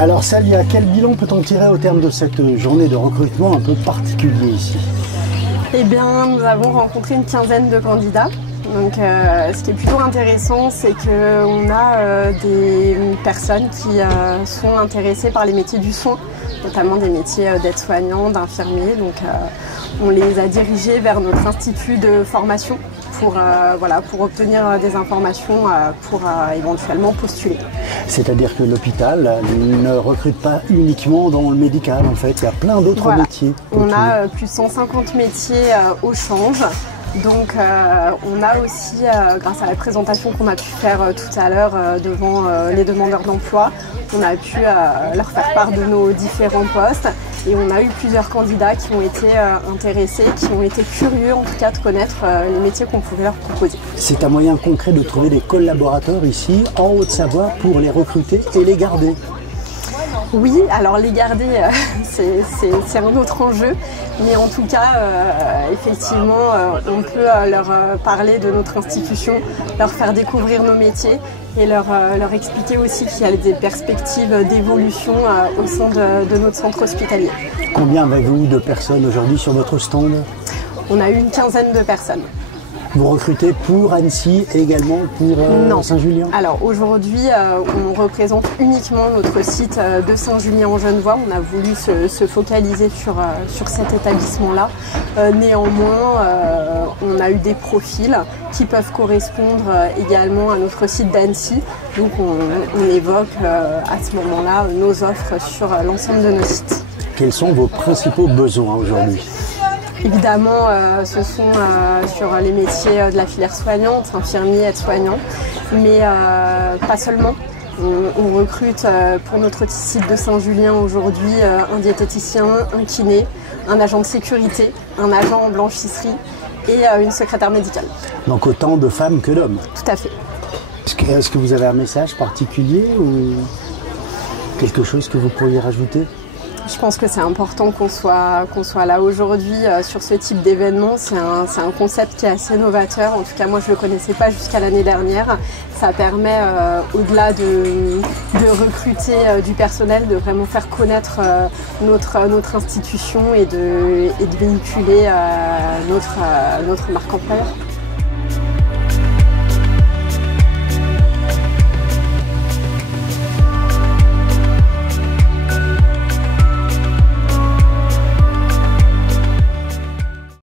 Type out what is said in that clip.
Alors Salia, quel bilan peut-on tirer au terme de cette journée de recrutement un peu particulier ici? Eh bien, nous avons rencontré une quinzaine de candidats. Donc, ce qui est plutôt intéressant, c'est qu'on a des personnes qui sont intéressées par les métiers du soin, notamment des métiers d'aide-soignant, d'infirmier. Donc, on les a dirigés vers notre institut de formation pour obtenir des informations pour éventuellement postuler. C'est-à-dire que l'hôpital ne recrute pas uniquement dans le médical, en fait, il y a plein d'autres métiers. On a plus de 150 métiers au change. Donc on a aussi, grâce à la présentation qu'on a pu faire tout à l'heure devant les demandeurs d'emploi, on a pu leur faire part de nos différents postes et on a eu plusieurs candidats qui ont été intéressés, qui ont été curieux en tout cas de connaître les métiers qu'on pouvait leur proposer. C'est un moyen concret de trouver des collaborateurs ici en Haute-Savoie pour les recruter et les garder. Oui, alors les garder, c'est un autre enjeu, mais en tout cas, effectivement, on peut leur parler de notre institution, leur faire découvrir nos métiers et leur expliquer aussi qu'il y a des perspectives d'évolution au sein de notre centre hospitalier. Combien avez-vous de personnes aujourd'hui sur votre stand? On a eu une quinzaine de personnes. Vous recrutez pour Annecy et également pour Saint-Julien? Alors aujourd'hui, on représente uniquement notre site de Saint-Julien-en-Genevois. On a voulu se focaliser sur cet établissement-là. Néanmoins, on a eu des profils qui peuvent correspondre également à notre site d'Annecy. Donc on évoque à ce moment-là nos offres sur l'ensemble de nos sites. Quels sont vos principaux besoins aujourd'hui? Évidemment, ce sont sur les métiers de la filière soignante, infirmiers, aides-soignants, mais pas seulement. On recrute pour notre site de Saint-Julien aujourd'hui un diététicien, un kiné, un agent de sécurité, un agent en blanchisserie et une secrétaire médicale. Donc autant de femmes que d'hommes? Tout à fait. Est-ce que vous avez un message particulier ou quelque chose que vous pourriez rajouter? Je pense que c'est important qu'on soit là aujourd'hui sur ce type d'événement. C'est un concept qui est assez novateur. En tout cas, moi, je ne le connaissais pas jusqu'à l'année dernière. Ça permet, au-delà de recruter du personnel, de vraiment faire connaître notre institution et de véhiculer notre marque employeur.